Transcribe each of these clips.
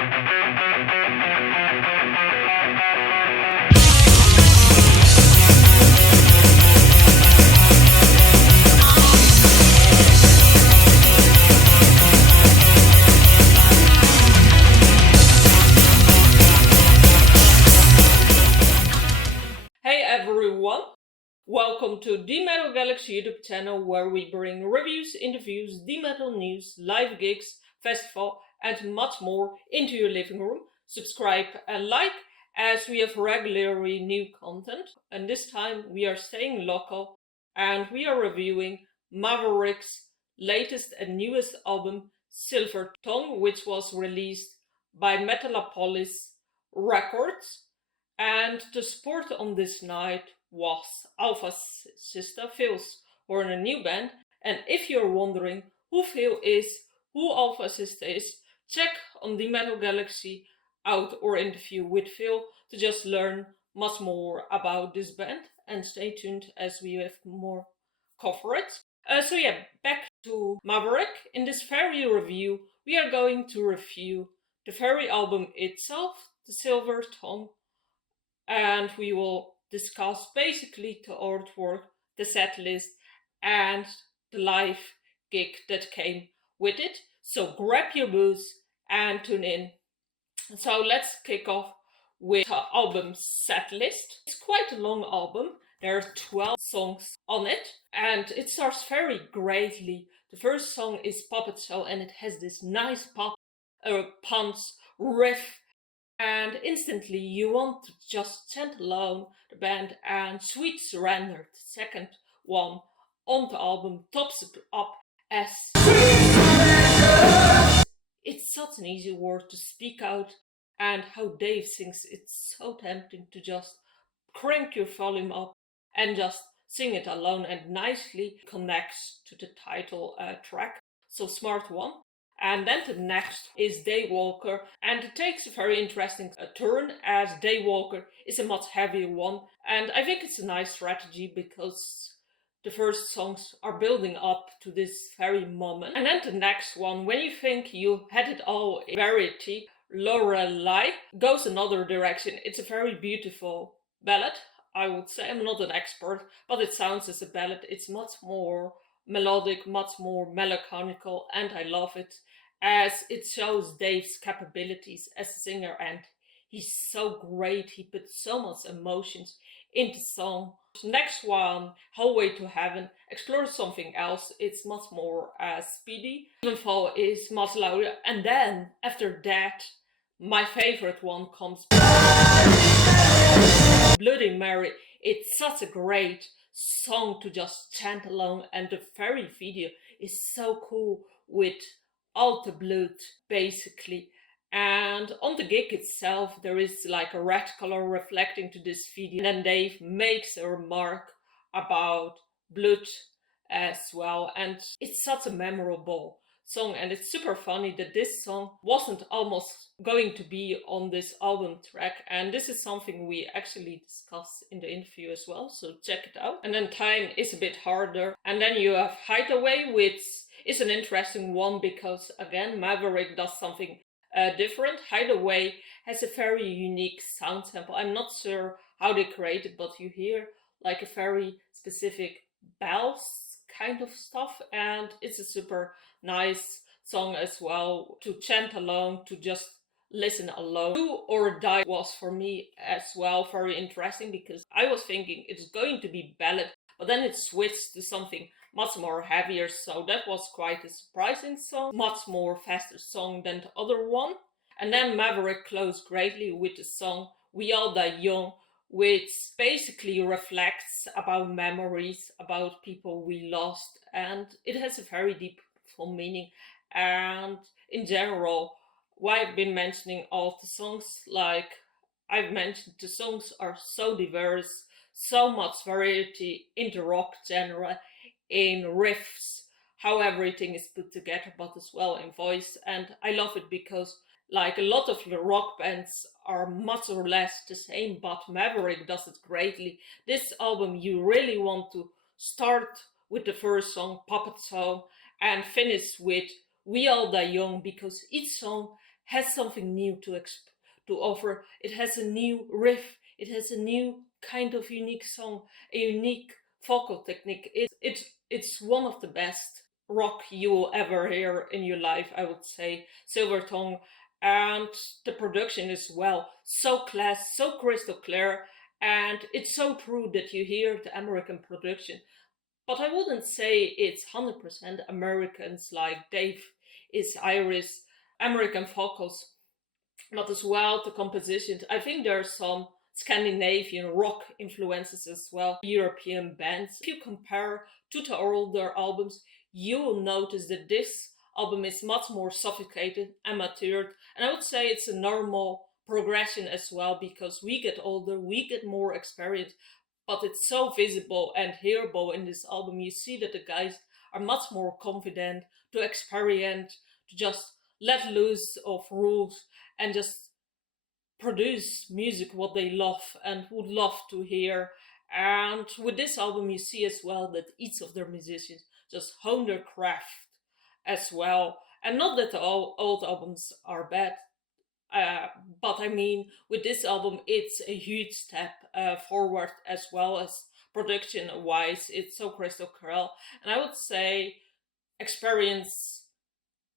Hey everyone, welcome to the Metal Galaxy YouTube channel where we bring reviews, interviews, the metal news, live gigs, festival and much more into your living room. Subscribe and like as we have regularly new content, and this time we are staying local and we are reviewing Maverick's latest and newest album Silver Tongue, which was released by Metalopolis Records. And the support on this night was Alpha Sista, Phil's horn, a new band. And if you're wondering who Phil is, who Alpha Sista is, check on the Metal Galaxy out or interview with Phil to just learn much more about this band. And stay tuned as we have more coverage. Back to Maverick. In this very review, we are going to review the very album itself, the Silver Tongue, and we will discuss basically the artwork, the set list, and the live gig that came with it. So grab your booze and tune in. So let's kick off with the album set list. It's quite a long album. There are 12 songs on it, and it starts very greatly. The first song is Puppet Show, and it has this nice punch riff, and instantly you want to just chant along the band. And Sweet Surrender, the second one on the album, tops it up as it's such an easy word to speak out, and how Dave sings, it's so tempting to just crank your volume up and just sing it alone, and nicely connects to the title track. So smart one. And then the next is Daywalker, and it takes a very interesting turn, as Daywalker is a much heavier one, and I think it's a nice strategy because the first songs are building up to this very moment. And then the next one, when you think you had it all in Verity, Lorelei goes another direction. It's a very beautiful ballad, I would say. I'm not an expert, but it sounds as a ballad. It's much more melodic, much more melancholical, and I love it, as it shows Dave's capabilities as a singer, and he's so great. He puts so much emotions into song. Next one, Highway to Heaven, explores something else. It's much more speedy. Evenfall is much louder, and then after that, my favorite one comes, Bloody Mary. It's such a great song to just chant along, and the very video is so cool with all the blood basically. And on the gig itself there is like a red color reflecting to this video, and then Dave makes a remark about blood as well, and it's such a memorable song. And it's super funny that this song wasn't almost going to be on this album track, and this is something we actually discuss in the interview as well, so check it out. And then Time is a bit harder, and then you have Hideaway, which is an interesting one because again Maverick does something different. Hideaway has a very unique sound sample. I'm not sure how they create it, but you hear like a very specific bells kind of stuff, and it's a super nice song as well to chant along, to just listen alone. Do or Die was for me as well very interesting, because I was thinking it's going to be ballad, but then it switched to something much more heavier, so that was quite a surprising song, much more faster song than the other one. And then Maverick closed greatly with the song We All Die Young, which basically reflects about memories, about people we lost, and it has a very deep meaning. And in general, why I've been mentioning all of the songs, like I've mentioned, the songs are so diverse, so much variety in the rock genre, in riffs, how everything is put together, but as well in voice. And I love it because like a lot of the rock bands are much or less the same, but Maverick does it greatly. This album, you really want to start with the first song, Puppet Show, and finish with We All Die Young, because each song has something new to offer. It has a new riff. It has a new kind of unique song, a unique vocal technique. It's one of the best rock you will ever hear in your life, I would say. Silvertongue, and the production is so class, so crystal clear, and it's so true that you hear the American production. But I wouldn't say it's 100% Americans like Dave is Irish, American vocals, but as well the compositions. I think there are some Scandinavian rock influences as well, European bands. If you compare to the older albums, you will notice that this album is much more sophisticated and matured, and I would say it's a normal progression as well, because we get older, we get more experience, but it's so visible and hearable in this album. You see that the guys are much more confident to experiment, to just let loose of rules and just produce music what they love and would love to hear. And with this album, you see as well that each of their musicians just hone their craft as well. And not that the old albums are bad, but I mean, with this album, it's a huge step forward as well as production wise. It's so crystal clear, and I would say experience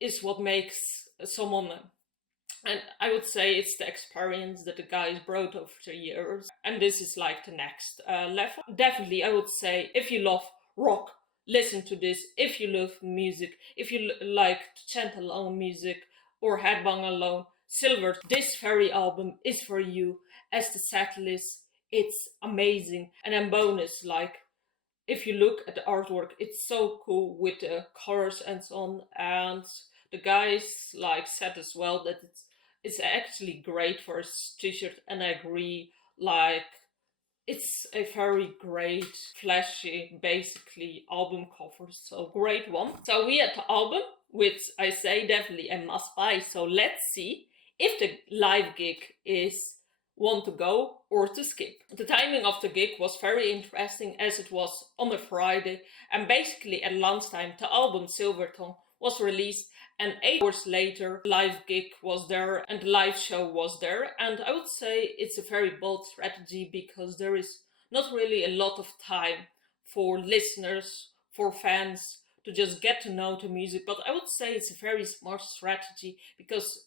is what makes someone. And I would say it's the experience that the guys brought over the years. And this is like the next level. Definitely, I would say if you love rock, listen to this. If you love music, if you like to chant alone music or headbang alone, Silver, this very album is for you. As the Setlist, it's amazing. And then bonus, like, if you look at the artwork, it's so cool with the colors and so on. And the guys like said as well that it's actually great for a t-shirt, and I agree. Like, it's a very great, flashy, basically album cover. So great one. So we had the album, which I say definitely a must buy. So let's see if the live gig is one to go or to skip. The timing of the gig was very interesting, as it was on a Friday, and basically at lunchtime the album Silvertongue was released, and 8 hours later live gig was there and the live show was there. And I would say it's a very bold strategy, because there is not really a lot of time for listeners, for fans to just get to know the music. But I would say it's a very smart strategy, because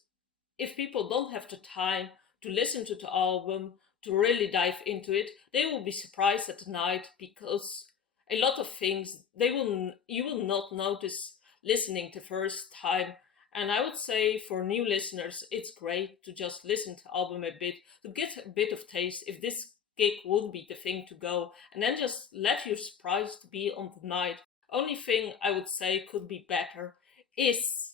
if people don't have the time to listen to the album, to really dive into it, they will be surprised at the night, because a lot of things you will not notice listening the first time. And I would say for new listeners, it's great to just listen to the album a bit, to get a bit of taste if this gig would be the thing to go, and then just let your surprise to be on the night. Only thing I would say could be better is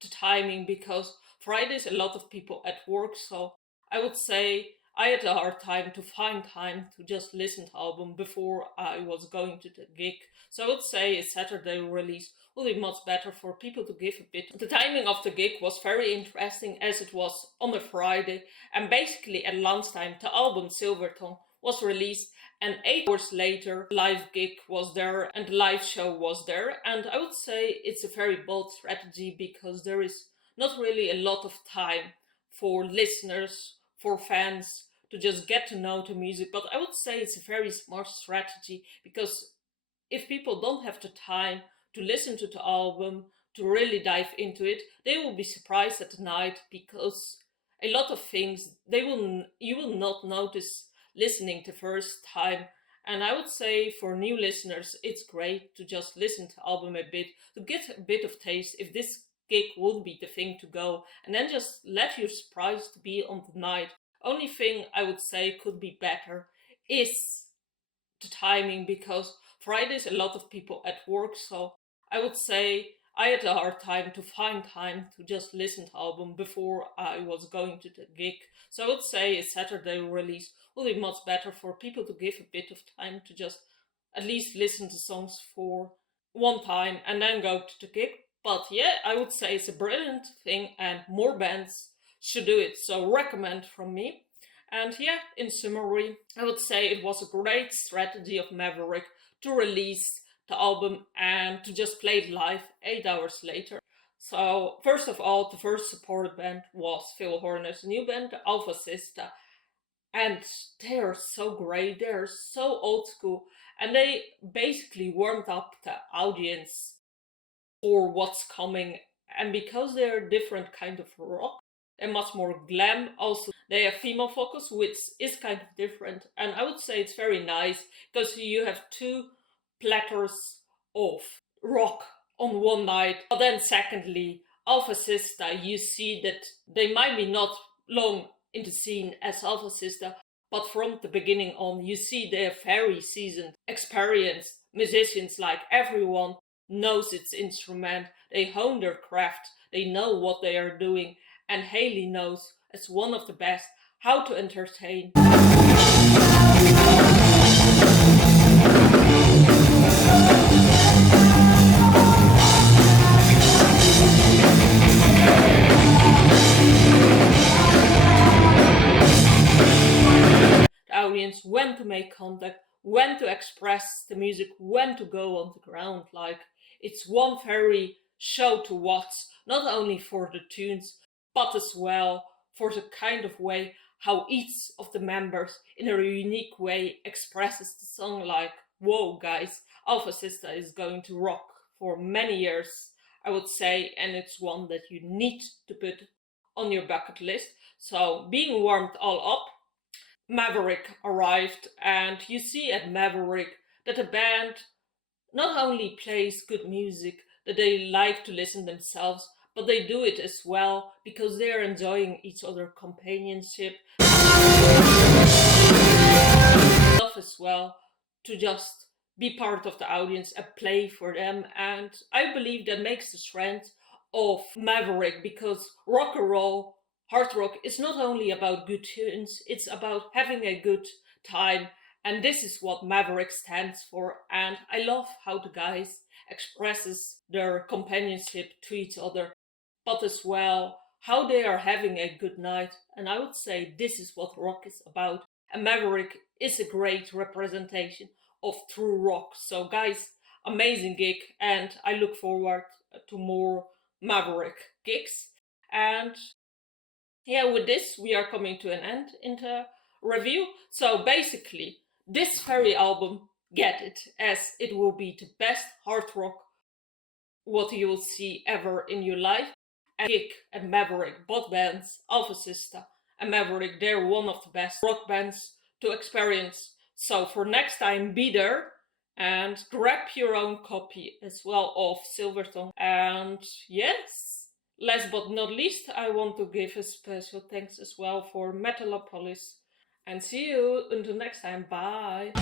the timing, because Fridays a lot of people at work, so I would say I had a hard time to find time to just listen to the album before I was going to the gig. So I would say a Saturday release will be much better for people to give a bit. The timing of the gig was very interesting, as it was on a Friday, and basically at lunchtime the album Silvertongue was released, and 8 hours later live gig was there and the live show was there. And I would say it's a very bold strategy, because there is not really a lot of time for listeners, for fans to just get to know the music. But I would say it's a very smart strategy, because if people don't have the time to listen to the album, to really dive into it, they will be surprised at the night, because a lot of things you will not notice listening the first time. And I would say for new listeners, it's great to just listen to the album a bit, to get a bit of taste if this gig would be the thing to go, and then just let your surprise to be on the night. Only thing I would say could be better is the timing, because Fridays a lot of people at work, so I would say I had a hard time to find time to just listen to the album before I was going to the gig. So I would say a Saturday release will be much better for people to give a bit of time to just at least listen to songs for one time and then go to the gig. But yeah, I would say it's a brilliant thing, and more bands should do it. So recommend from me. And yeah, in summary, I would say it was a great strategy of Maverick to release the album and to just play it live 8 hours later. So, first of all, the first supported band was Phil Horner's new band, Alpha Sista. And they are so great, they are so old school, and they basically warmed up the audience for what's coming. And because they're different kind of rock, they're much more glam. Also, they have female focus, which is kind of different. And I would say it's very nice because you have two platters of rock on one night. But then, secondly, Alpha Sista, you see that they might be not long in the scene as Alpha Sista, but from the beginning on, you see they're very seasoned, experienced musicians. Like everyone knows its instrument, they hone their craft, they know what they are doing, and Haley knows, as one of the best, how to entertain. Audience, when to make contact, when to express the music, when to go on the ground. Like, it's one very show to watch, not only for the tunes, but as well for the kind of way how each of the members in a unique way expresses the song. Like, whoa guys, Alpha Sista is going to rock for many years, I would say, and it's one that you need to put on your bucket list. So, being warmed all up, Maverick arrived, and you see at Maverick that the band not only plays good music that they like to listen themselves, but they do it as well because they're enjoying each other companionship. Love as well to just be part of the audience and play for them, and I believe that makes the strength of Maverick, because rock and roll, hard rock is not only about good tunes, it's about having a good time. And this is what Maverick stands for. And I love how the guys expresses their companionship to each other, but as well how they are having a good night. And I would say this is what rock is about. And Maverick is a great representation of true rock. So guys, amazing gig, and I look forward to more Maverick gigs. And yeah, with this, we are coming to an end in the review. So basically, this very album, get it, as it will be the best hard rock what you will see ever in your life. And Kick and Maverick, both bands, Alpha Sista and Maverick, they're one of the best rock bands to experience. So for next time, be there and grab your own copy as well of Silvertongue. And yes, last but not least, I want to give a special thanks as well for Metalopolis. And see you until next time. Bye.